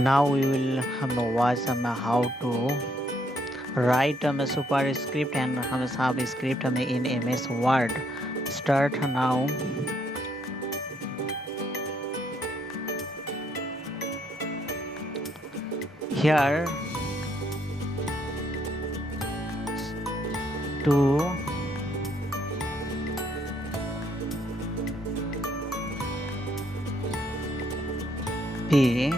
Now we will watch how to write a superscript and subscript in MS Word. Start now. Here to be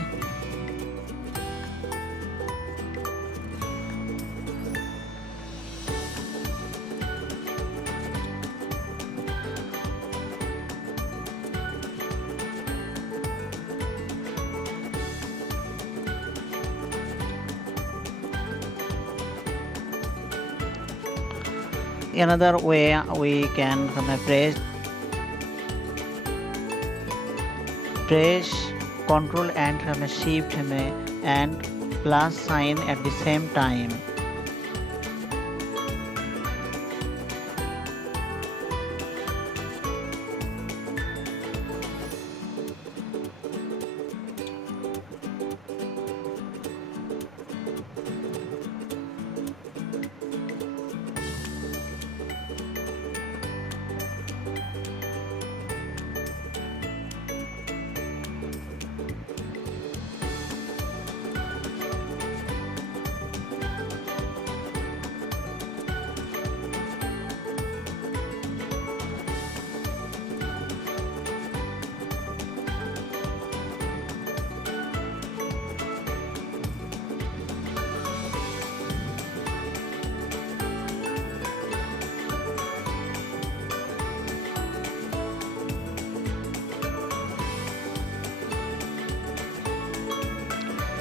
another way we can press Ctrl and Shift and plus sign at the same time.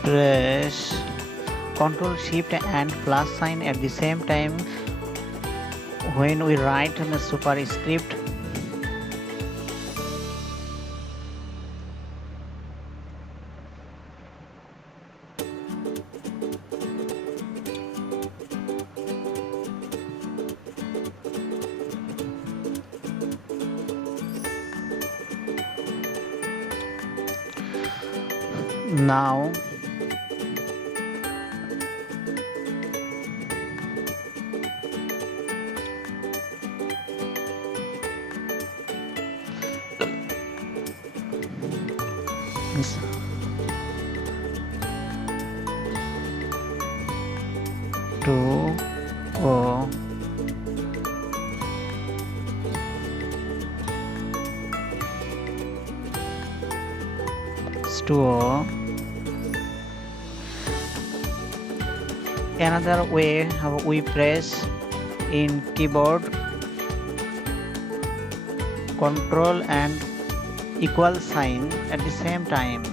Press Ctrl Shift and plus sign at the same time when we write a superscript. Now to O store. Another way we press in keyboard Control and equal sign at the same time.